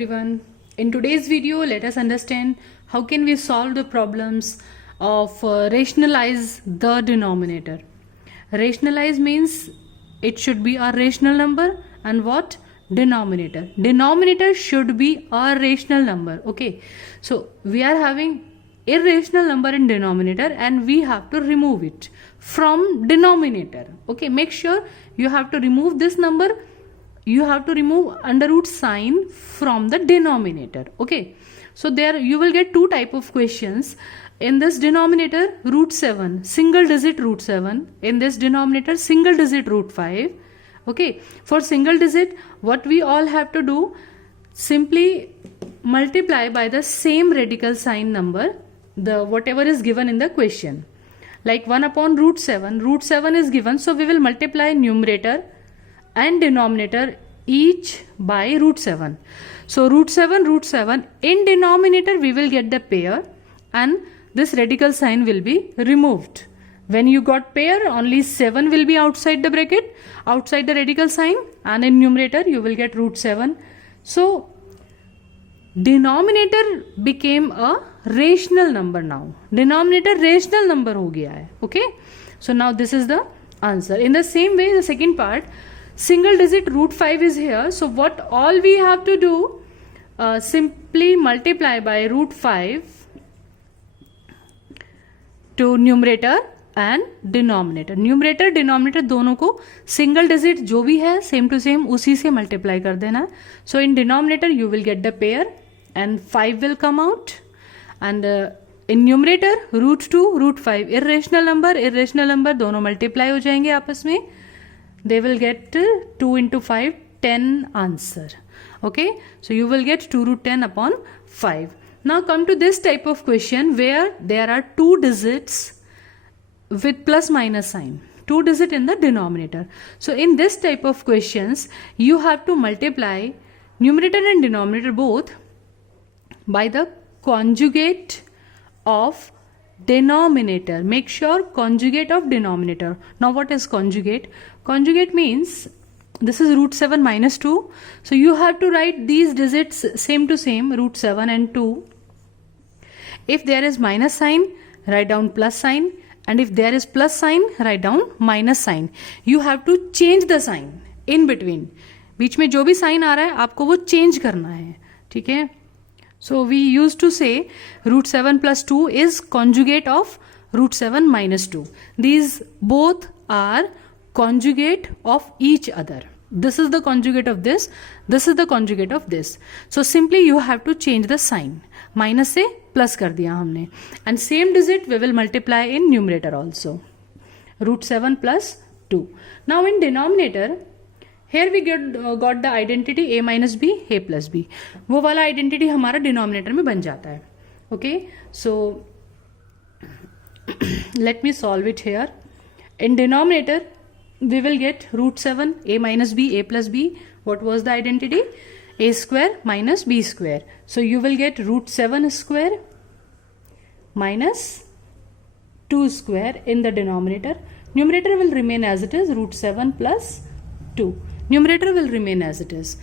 everyone. In today's video, let us understand how can we solve the problems of rationalize the denominator. Rationalize means it should be a rational number, and what? Denominator. Denominator should be a rational number. Okay, so we are having irrational number in denominator and we have to remove it from denominator. Okay, make sure you have to remove this number. You have to remove under root sign from the denominator. Okay, so there you will get two type of questions. In this denominator, root 7, single digit root 7. In this denominator, single digit root 5. Okay, for single digit, what we all have to do, simply multiply by the same radical sign number, the whatever is given in the question. Like 1 upon root 7. Root 7 is given, so we will multiply numerator and denominator each by root 7. So root 7, in denominator we will get the pair and this radical sign will be removed. When you got pair, only 7 will be outside the bracket, outside the radical sign, and in numerator you will get root 7. So denominator became a rational number now. Denominator rational number ho gaya hai. Okay, so now this is the answer. In the same way, the second part, single digit root 5 is here. So what all we have to do, simply multiply by root 5 to numerator and denominator. Numerator denominator दोनों को single digit जो भी है same to same उसी से multiply कर देना. So in denominator you will get the pair and 5 will come out, and in numerator root 2 root 5 irrational number दोनों multiply हो जाएंगे आपस में. They will get 2 into 5, 10 answer. Okay, so you will get 2 root 10 upon 5. Now come to this type of question where there are two digits with plus minus sign, two digit in the denominator. So in this type of questions you have to multiply numerator and denominator both by the conjugate of denominator. Make sure conjugate of denominator. Now what is conjugate? Conjugate means this is root 7 minus 2. So you have to write these digits same to same, root 7 and 2. If there is minus sign, write down plus sign, and if there is plus sign, write down minus sign. You have to change the sign in between. बीच में जो भी sign आ रहा है आपको वो change करना है. ठीक है? So we used to say root 7 plus 2 is conjugate of root 7 minus 2. These both are conjugate of each other. This is the conjugate of this. This is the conjugate of this. So simply you have to change the sign. Minus से plus कर दिया हमने. And same digit we will multiply in numerator also. Root 7 plus 2. Now in denominator, here we got the identity a minus b, a plus b. वो वाला identity हमारा denominator में बन जाता है. Okay, so let me solve it here. In denominator, we will get root 7, a minus b, a plus b. What was the identity? A square minus b square. So you will get root 7 square minus 2 square in the denominator. Numerator will remain as it is, root 7 plus 2. Numerator will remain as it is.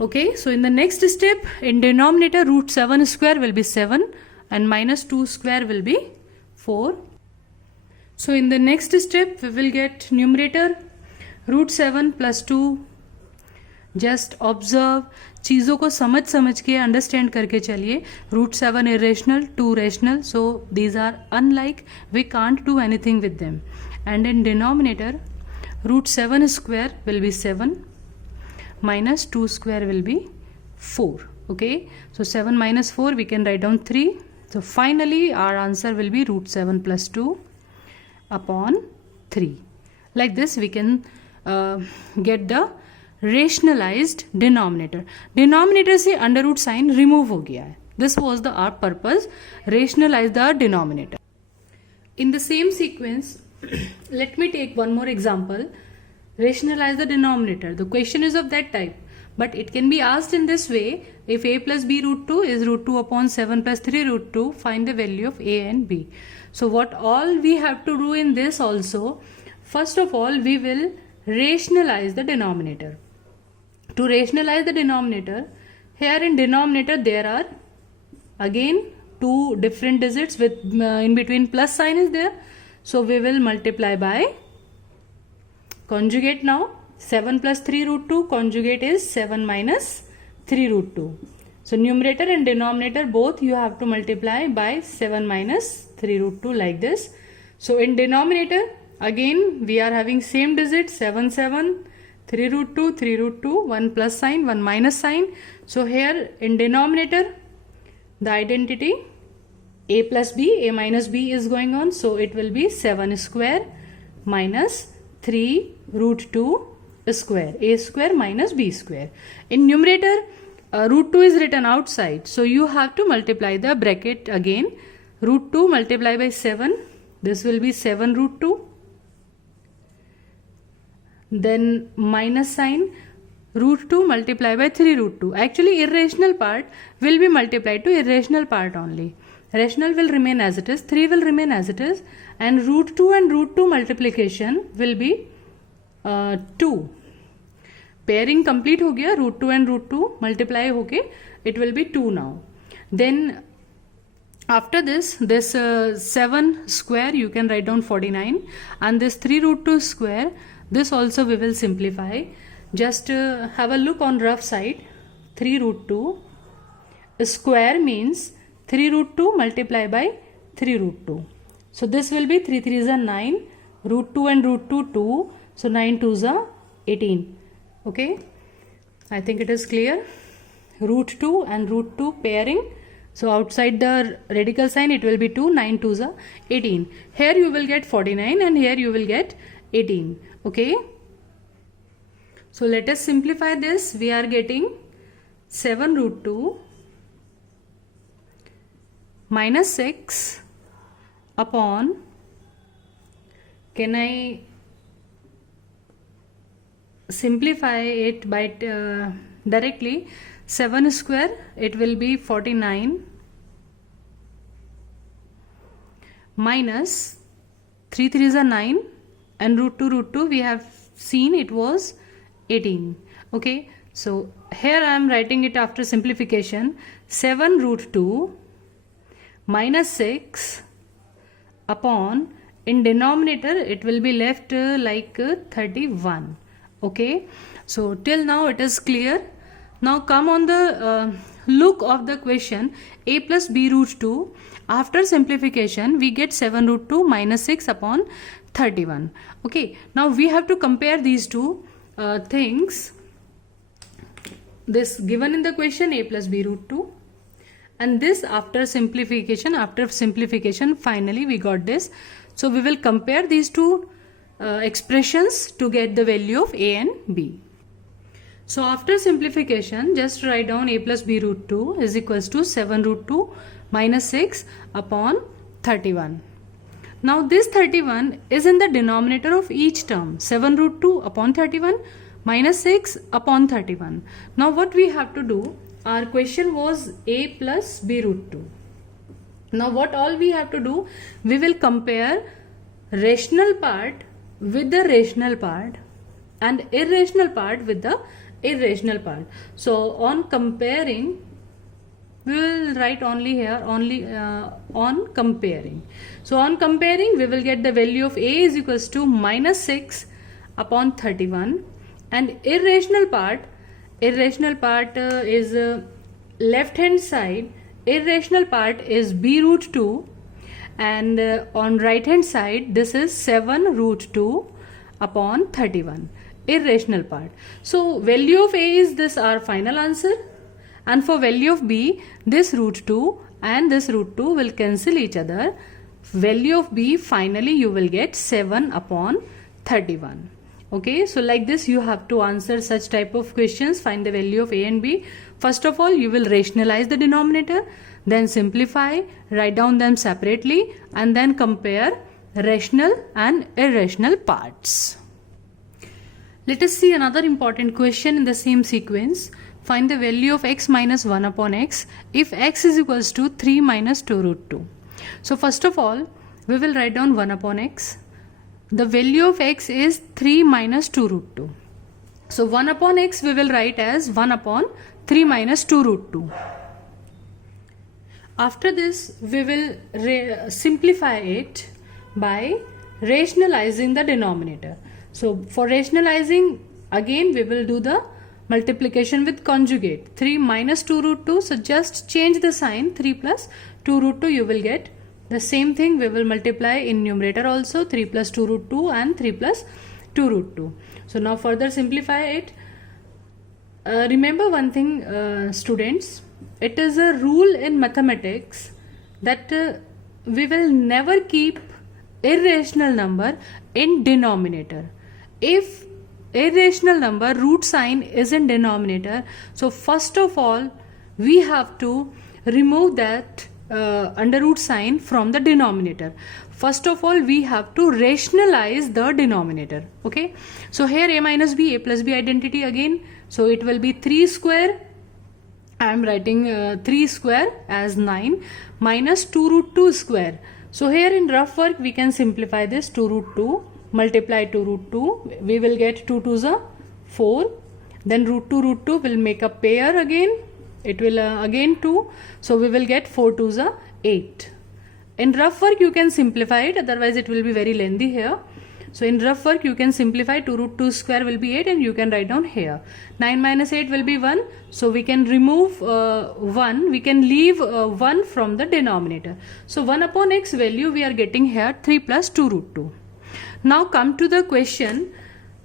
Okay, so in the next step, in denominator, root 7 square will be 7 and minus 2 square will be 4. So in the next step, we will get numerator root 7 plus 2. Just observe, चीज़ों को समझ के understand करके चलिए. Root 7 irrational, 2 rational, so these are unlike, we can't do anything with them. And in denominator, root 7 square will be 7 minus 2 square will be 4. Okay, so 7 minus 4 we can write down 3. So finally our answer will be root 7 plus 2 upon 3. Like this we can get the rationalized denominator. Denominator से under root sign remove हो गया है. This was the our purpose, rationalize the denominator. In the same sequence, let me take one more example. Rationalize the denominator. The question is of that type, but it can be asked in this way. If a plus b root 2 is root 2 upon 7 plus 3 root 2, find the value of a and b. So what all we have to do in this also, first of all we will rationalize the denominator. To rationalize the denominator, Here in denominator there are again two different digits with in between plus sign is there. So we will multiply by conjugate now. 7 plus 3 root 2 conjugate is 7 minus 3 root 2. So numerator and denominator both you have to multiply by 7 minus 3 root 2 like this. So in denominator again we are having same digit 7 7 3 root 2 3 root 2 1 plus sign 1 minus sign. So here in denominator the identity a plus b, a minus b is going on. So it will be 7 square minus 3 root 2 square, a square minus b square. In numerator root 2 is written outside, so you have to multiply the bracket again. Root 2 multiply by 7, this will be 7 root 2. Then minus sign, root 2 multiply by 3 root 2. Actually irrational part will be multiplied to irrational part only. Rational will remain as it is, 3 will remain as it is, and root 2 and root 2 multiplication will be 2. Pairing complete हो गया, root 2 and root 2 multiply होके it will be 2 now. Then after this 7 square you can write down 49, and this 3 root 2 square, this also we will simplify. Just have a look on rough side. 3 root 2 square means 3 root 2 multiply by 3 root 2. So this will be 3 3 is 9, root 2 and root 2 2, so 9 2 is 18. Okay, I think it is clear. Root 2 and root 2 pairing. So outside the radical sign it will be 2, 9 2 is 18. Here you will get 49 and here you will get 18. Okay. So let us simplify this. We are getting 7 root 2 minus 6 upon, can I simplify it by directly, 7 square it will be 49 minus 3 3 is 9 and root 2 we have seen it was 18. Okay, so here I am writing it after simplification. 7 root 2 minus 6 upon, in denominator it will be left like 31. Okay, so till now it is clear. Now come on the look of the question. A plus b root 2, after simplification we get 7 root 2 minus 6 upon 31. Okay, now we have to compare these two things. This given in the question a plus b root 2, and this after simplification finally we got this. So we will compare these two expressions to get the value of a and b. So after simplification just write down a plus b root 2 is equals to 7 root 2 minus 6 upon 31. Now this 31 is in the denominator of each term. 7 root 2 upon 31 minus 6 upon 31. Now what we have to do, our question was a plus b root 2. Now what all we have to do, we will compare rational part with the rational part and irrational part with the irrational part. So on comparing, we will write only here on comparing. So on comparing we will get the value of a is equals to minus 6 upon 31, and irrational part is left hand side, irrational part is b root 2, and on right hand side this is 7 root 2 upon 31, irrational part. So value of a is this our final answer, and for value of b, this root 2 and this root 2 will cancel each other. Value of b finally you will get 7 upon 31. Okay, so like this you have to answer such type of questions. Find the value of a and b. First of all you will rationalize the denominator, then simplify, write down them separately, and then compare rational and irrational parts. Let us see another important question in the same sequence. Find the value of x minus 1 upon x if x is equals to 3 minus 2 root 2. So first of all we will write down 1 upon x. The value of x is 3 minus 2 root 2. So 1 upon x we will write as 1 upon 3 minus 2 root 2. After this, we will simplify it by rationalizing the denominator. So for rationalizing, again we will do the multiplication with conjugate. 3 minus 2 root 2, so just change the sign. 3 plus 2 root 2, you will get the same thing. We will multiply in numerator also, 3 plus 2 root 2 and 3 plus 2 root 2. So now further simplify it. Remember one thing, students, it is a rule in mathematics that we will never keep irrational number in denominator. If irrational number root sign is in denominator, so first of all we have to remove that under root sign from the denominator. First of all we have to rationalize the denominator. Okay, so here a minus b, a plus b identity again, so it will be 3 square. I am writing 3 square as 9 minus 2 root 2 square. So here in rough work we can simplify this. 2 root 2 multiply 2 root 2, we will get 2 2s are 4, then root 2 will make a pair again, it will again 2, so we will get 4 2s are 8. In rough work you can simplify it, otherwise it will be very lengthy here. So in rough work you can simplify. 2 root 2 square will be 8 and you can write down here. 9 minus 8 will be 1. So we can remove 1. We can leave 1 from the denominator. So 1 upon x value we are getting here 3 plus 2 root 2. Now come to the question.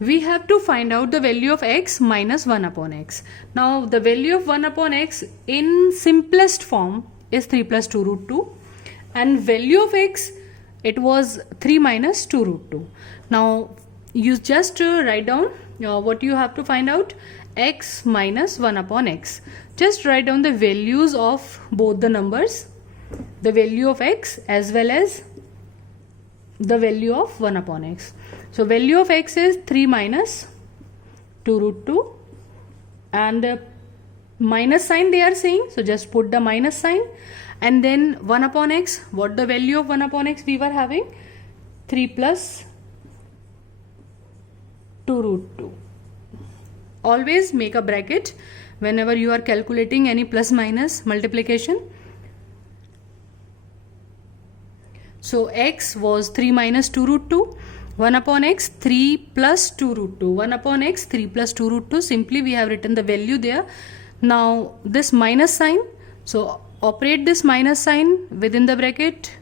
We have to find out the value of x minus 1 upon x. Now the value of 1 upon x in simplest form is 3 plus 2 root 2. And value of x, it was 3 minus 2 root 2. Now you just write down what you have to find out, x minus 1 upon x. Just write down the values of both the numbers, the value of x as well as the value of 1 upon x. So value of x is 3 minus 2 root 2 and minus sign they are saying, so just put the minus sign. And then 1 upon x, what the value of 1 upon x we were having? 3 plus 2 root 2. Always make a bracket whenever you are calculating any plus minus multiplication. So x was 3 minus 2 root 2. 1 upon x 3 plus 2 root 2. 1 upon x 3 plus 2 root 2. Simply we have written the value there. Now this minus sign. So operate this minus sign within the bracket.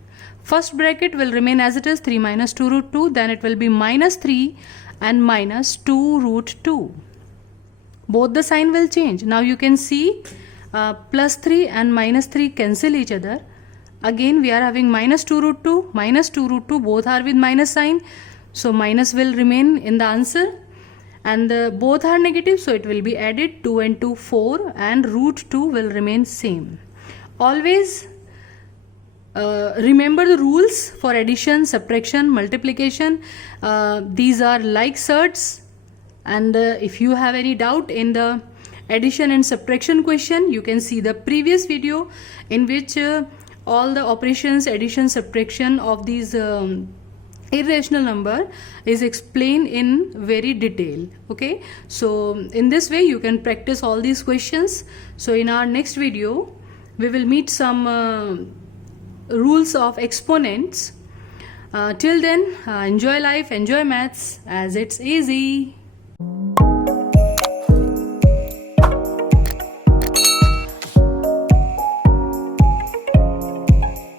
First bracket will remain as it is, 3 minus 2 root 2. Then it will be minus 3 and minus 2 root 2. Both the sign will change. Now you can see plus 3 and minus 3 cancel each other. Again we are having minus 2 root 2, minus 2 root 2, both are with minus sign. So minus will remain in the answer. And both are negative, so it will be added. 2 and 2 4 and root 2 will remain same. Always remember the rules for addition, subtraction, multiplication. These are like certs, and if you have any doubt in the addition and subtraction question, you can see the previous video in which all the operations, addition, subtraction of these irrational number is explained in very detail. Okay, so in this way you can practice all these questions. So in our next video we will meet some rules of exponents. Till then, enjoy life, enjoy maths as it's easy.